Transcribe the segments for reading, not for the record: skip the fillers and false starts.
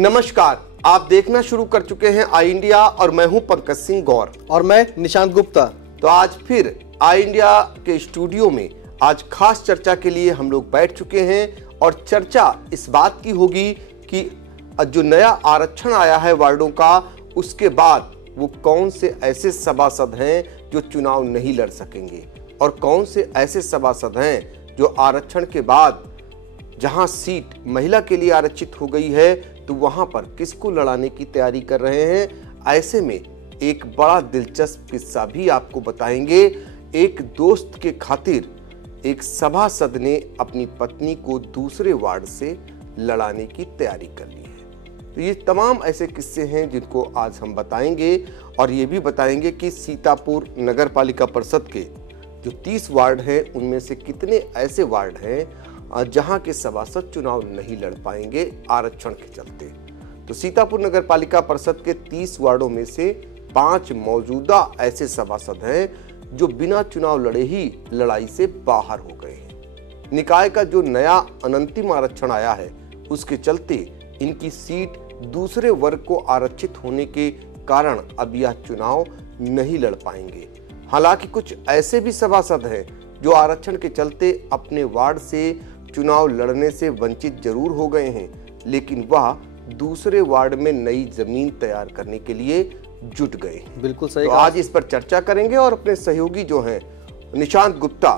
नमस्कार, आप देखना शुरू कर चुके हैं आई इंडिया और मैं हूं पंकज सिंह गौर और मैं निशांत गुप्ता। तो आज फिर आई इंडिया के स्टूडियो में आज खास चर्चा के लिए हम लोग बैठ चुके हैं और चर्चा इस बात की होगी कि जो नया आरक्षण आया है वार्डों का, उसके बाद वो कौन से ऐसे सभासद हैं जो चुनाव नहीं लड़ सकेंगे और कौन से ऐसे सभासद हैं जो आरक्षण के बाद जहां सीट महिला के लिए आरक्षित हो गई है तो वहां पर किसको लड़ाने की तैयारी कर रहे हैं। ऐसे में एक बड़ा दिलचस्प किस्सा भी आपको बताएंगे। एक दोस्त के खातिर एक सभासद ने अपनी पत्नी को दूसरे वार्ड से लड़ाने की तैयारी कर ली है। तो ये तमाम ऐसे किस्से हैं जिनको आज हम बताएंगे और ये भी बताएंगे कि सीतापुर नगर पालिका परिषद के जो 30 वार्ड हैं उनमें से कितने ऐसे वार्ड हैं जहां के सभासद चुनाव नहीं लड़ पाएंगे आरक्षण के चलते। तो सीतापुर नगर पालिका परिषद के 30 वार्डों में से 5 मौजूदा ऐसे सभासद हैं जो बिना चुनाव लड़े ही लड़ाई से बाहर हो गए हैं। निकाय का जो नया अनंतिम आरक्षण आया है उसके चलते इनकी सीट दूसरे वर्ग को आरक्षित होने के कारण अब यह चुनाव नहीं लड़ पाएंगे। हालांकि कुछ ऐसे भी सभासद हैं जो आरक्षण के चलते अपने वार्ड से चुनाव लड़ने से वंचित जरूर हो गए हैं, लेकिन वह दूसरे वार्ड में नई जमीन तैयार करने के लिए जुट गए हैं। बिल्कुल सही। तो आज इस पर चर्चा करेंगे और अपने सहयोगी जो हैं निशांत गुप्ता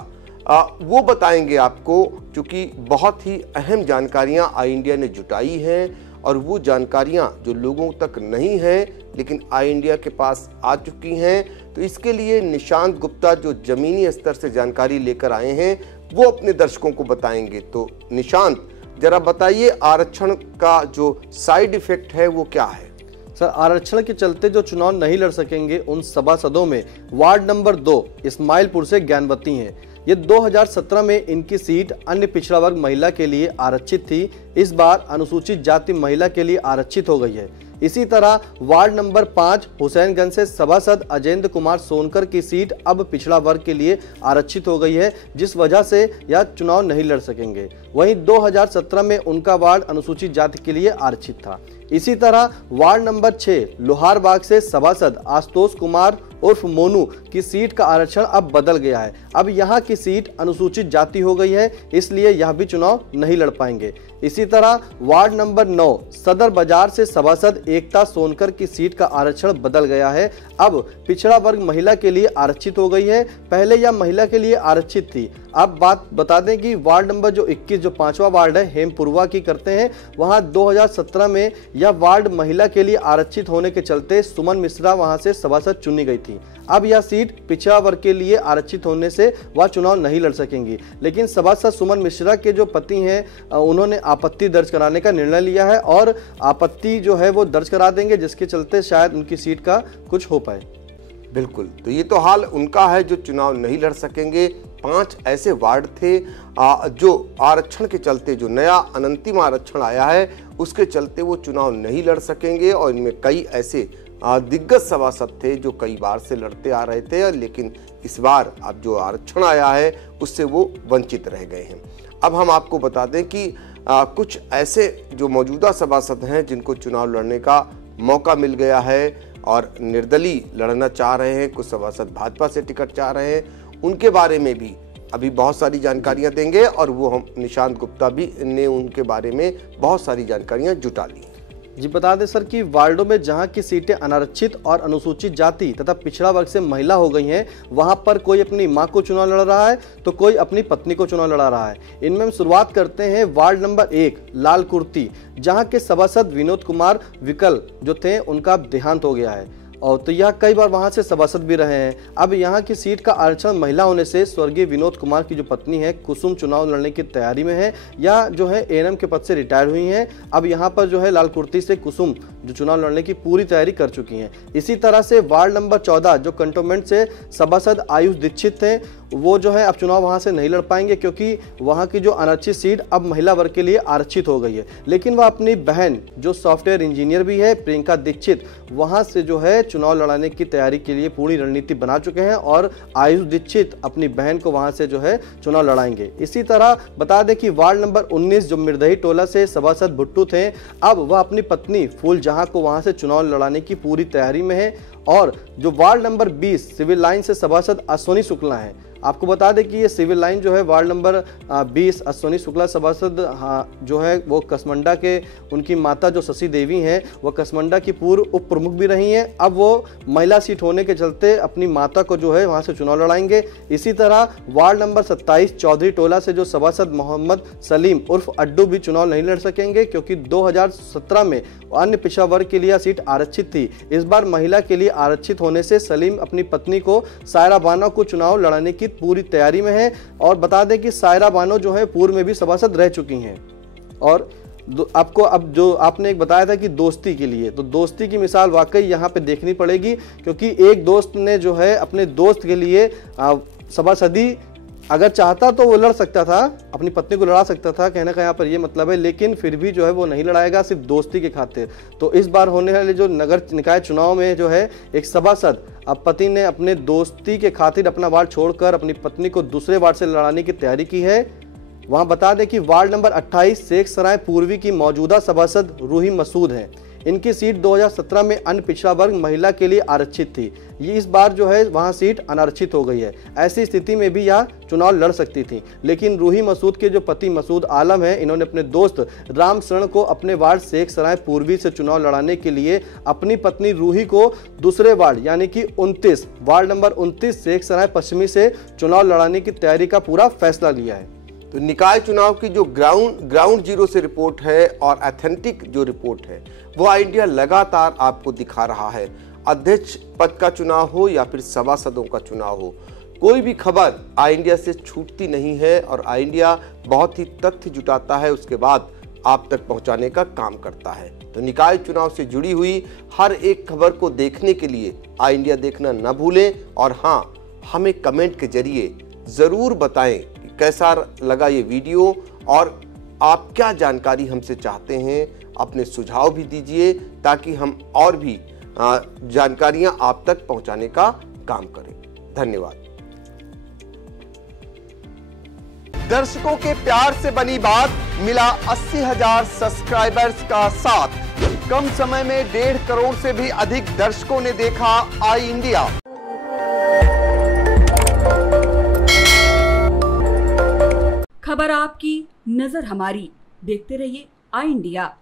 वो बताएंगे आपको, क्योंकि बहुत ही अहम जानकारियां आई इंडिया ने जुटाई हैं और वो जानकारियां जो लोगों तक नहीं हैं लेकिन आई इंडिया के पास आ चुकी हैं। तो इसके लिए निशांत गुप्ता जो जमीनी स्तर से जानकारी लेकर आए हैं वो अपने दर्शकों को बताएंगे। तो निशांत, जरा बताइए आरक्षण का जो साइड इफेक्ट है वो क्या है? सर, आरक्षण के चलते जो चुनाव नहीं लड़ सकेंगे उन सभासदों में वार्ड नंबर 2 इस्माइलपुर से ज्ञानवती हैं। ये 2017 में इनकी सीट अन्य पिछड़ा वर्ग महिला के लिए आरक्षित थी, इस बार अनुसूचित जाति महिला के लिए आरक्षित हो गई है। इसी तरह वार्ड नंबर 5 हुसैनगंज से सभासद अजेंद्र कुमार सोनकर की सीट अब पिछड़ा वर्ग के लिए आरक्षित हो गई है, जिस वजह से यह चुनाव नहीं लड़ सकेंगे। वहीं 2017 में उनका वार्ड अनुसूचित जाति के लिए आरक्षित था। इसी तरह वार्ड नंबर 6 लोहारबाग से सभासद आशुतोष कुमार उर्फ मोनू की सीट का आरक्षण अब बदल गया है। अब यहाँ की सीट अनुसूचित जाति हो गई है, इसलिए यह भी चुनाव नहीं लड़ पाएंगे। इसी तरह वार्ड नंबर 9 सदर बाजार से सभासद एकता सोनकर की सीट का आरक्षण बदल गया है, अब पिछड़ा वर्ग महिला के लिए आरक्षित हो गई है। पहले यह महिला के लिए आरक्षित थी। अब बात बता दें कि वार्ड नंबर जो 21 जो 5वां वार्ड है हेमपुरवा की करते हैं, वहां 2017 में यह वार्ड महिला के लिए आरक्षित होने के चलते सुमन मिश्रा वहां से सभासद चुनी गई थी। अब यह सीट पिछड़ा वर्ग के लिए आरक्षित होने से वह चुनाव नहीं लड़ सकेंगी, लेकिन सभासद सुमन मिश्रा के जो पति हैं उन्होंने आपत्ति दर्ज कराने का निर्णय लिया है और आपत्ति जो है वो दर्ज करा देंगे, जिसके चलते शायद उनकी सीट का कुछ हो पाए। बिल्कुल, तो ये तो हाल उनका है जो चुनाव नहीं लड़ सकेंगे। 5 ऐसे वार्ड थे जो आरक्षण के चलते, जो नया अनंतिम आरक्षण आया है उसके चलते वो चुनाव नहीं लड़ सकेंगे और इनमें कई ऐसे दिग्गज सभासद थे जो कई बार से लड़ते आ रहे थे, लेकिन इस बार अब जो आरक्षण आया है उससे वो वंचित रह गए हैं। अब हम आपको बता दें कि कुछ ऐसे जो मौजूदा सभासद हैं जिनको चुनाव लड़ने का मौका मिल गया है और निर्दलीय लड़ना चाह रहे हैं, कुछ सभासद भाजपा से टिकट चाह रहे हैं, उनके बारे में भी अभी बहुत सारी जानकारियां देंगे और वो हम निशांत गुप्ता भी ने उनके बारे में बहुत सारी जानकारियां जुटा ली। जी बता दें सर कि वार्डों में जहां की सीटें अनारक्षित और अनुसूचित जाति तथा पिछड़ा वर्ग से महिला हो गई हैं, वहां पर कोई अपनी मां को चुनाव लड़ रहा है तो कोई अपनी पत्नी को चुनाव लड़ा रहा है। इनमें हम शुरुआत करते हैं वार्ड नंबर 1 लाल कुर्ती, जहां के सभासद विनोद कुमार विकल जो थे उनका देहांत हो गया है और तो यह कई बार वहां से सभासद भी रहे हैं। अब यहां की सीट का आरक्षण महिला होने से स्वर्गीय विनोद कुमार की जो पत्नी है कुसुम चुनाव लड़ने की तैयारी में है या जो है एएनएम के पद से रिटायर हुई हैं। अब यहां पर जो है लाल कुर्ती से कुसुम जो चुनाव लड़ने की पूरी तैयारी कर चुकी हैं। इसी तरह से वार्ड नंबर 14 जो कंटोनमेंट से सभासद आयुष दीक्षित थे, वो जो है अब चुनाव वहां से नहीं लड़ पाएंगे क्योंकि वहां की जो आरक्षित सीट अब महिला वर्ग के लिए आरक्षित हो गई है। लेकिन वह अपनी बहन जो सॉफ्टवेयर इंजीनियर भी है प्रियंका दीक्षित, वहां से जो है चुनाव लड़ाने की तैयारी के लिए पूरी रणनीति बना चुके हैं और आयुष दीक्षित अपनी बहन को वहां से जो है चुनाव लड़ाएंगे। इसी तरह बता दें कि वार्ड नंबर 19 जो मिर्दही टोला से सभासद भुट्टू थे, अब वह अपनी पत्नी फूलजहां को वहां से चुनाव लड़ाने की पूरी तैयारी में है। और जो वार्ड नंबर 20 सिविल लाइन से सभासद अश्विनी शुक्ला हैं, आपको बता दें कि ये सिविल लाइन जो है वार्ड नंबर 20 अश्विनी शुक्ला सभासद जो है वो कसमंडा के, उनकी माता जो शशि देवी हैं वो कसमंडा की पूर्व उप प्रमुख भी रही हैं। अब वो महिला सीट होने के चलते अपनी माता को जो है वहां से चुनाव लड़ाएंगे। इसी तरह वार्ड नंबर 27 चौधरी टोला से जो सभासद मोहम्मद सलीम उर्फ अड्डू भी चुनाव नहीं लड़ सकेंगे, क्योंकि 2017 में अन्य पिछड़ा वर्ग के लिए सीट आरक्षित थी। इस बार महिला के लिए आरक्षित होने से सलीम अपनी पत्नी को सायरा बानो को चुनाव लड़ाने की पूरी तैयारी में है। और बता दें कि सायरा बानो जो है पूर्व में भी सभासद रह चुकी हैं। और आपको अब जो आपने एक बताया था कि दोस्ती के लिए, तो दोस्ती की मिसाल वाकई यहाँ पे देखनी पड़ेगी, क्योंकि एक दोस्त ने जो है अपने दोस्त के लिए सभासदी अगर चाहता तो वो लड़ सकता था, अपनी पत्नी को लड़ा सकता था, कहने का यहाँ पर ये मतलब है, लेकिन फिर भी जो है वो नहीं लड़ाएगा सिर्फ दोस्ती के खातिर। तो इस बार होने वाले जो नगर निकाय चुनाव में जो है एक सभासद अब पति ने अपने दोस्ती के खातिर अपना वार्ड छोड़कर अपनी पत्नी को दूसरे वार्ड से लड़ाने की तैयारी की है। वहां बता दें कि वार्ड नंबर 28 शेख सराय पूर्वी की मौजूदा सभासद रूही मसूद हैं। इनकी सीट 2017 में अन्य पिछड़ा वर्ग महिला के लिए आरक्षित थी। ये इस बार जो है वहां सीट अनारक्षित हो गई है। ऐसी स्थिति में भी यह चुनाव लड़ सकती थी, लेकिन रूही मसूद के जो पति मसूद आलम है, इन्होंने अपने दोस्त राम शरण को अपने वार्ड शेख सराय पूर्वी से चुनाव लड़ाने के लिए अपनी पत्नी रूही को दूसरे वार्ड यानी कि 29 वार्ड नंबर 29 शेख सराय पश्चिमी से चुनाव लड़ाने की तैयारी का पूरा फैसला लिया है। तो निकाय चुनाव की जो ग्राउंड जीरो से रिपोर्ट है और ऑथेंटिक जो रिपोर्ट है वो आई इंडिया लगातार आपको दिखा रहा है। अध्यक्ष पद का चुनाव हो या फिर सभासदों का चुनाव हो, कोई भी खबर आई इंडिया से छूटती नहीं है और आई इंडिया बहुत ही तथ्य जुटाता है, उसके बाद आप तक पहुंचाने का काम करता है। तो निकाय चुनाव से जुड़ी हुई हर एक खबर को देखने के लिए आई इंडिया देखना न भूलें और हाँ, हमें कमेंट के जरिए जरूर बताएं कि कैसा लगा ये वीडियो और आप क्या जानकारी हमसे चाहते हैं। अपने सुझाव भी दीजिए ताकि हम और भी जानकारियां आप तक पहुंचाने का काम करें। धन्यवाद। दर्शकों के प्यार से बनी बात, मिला 80,000 सब्सक्राइबर्स का साथ। कम समय में 1.5 करोड़ से भी अधिक दर्शकों ने देखा आई इंडिया। खबर आपकी, नजर हमारी। देखते रहिए आई इंडिया।